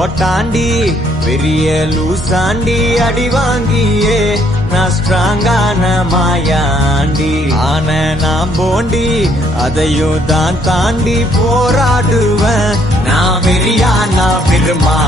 போட்டாண்டி பெரிய லூசாண்டி அடி வாங்கியே நான் ஸ்ட்ராங்கான மாயாண்டி ஆன நான் போண்டி அதையும் தான் தாண்டி போராடுவேன் நான் வெறியா நான் பெருமா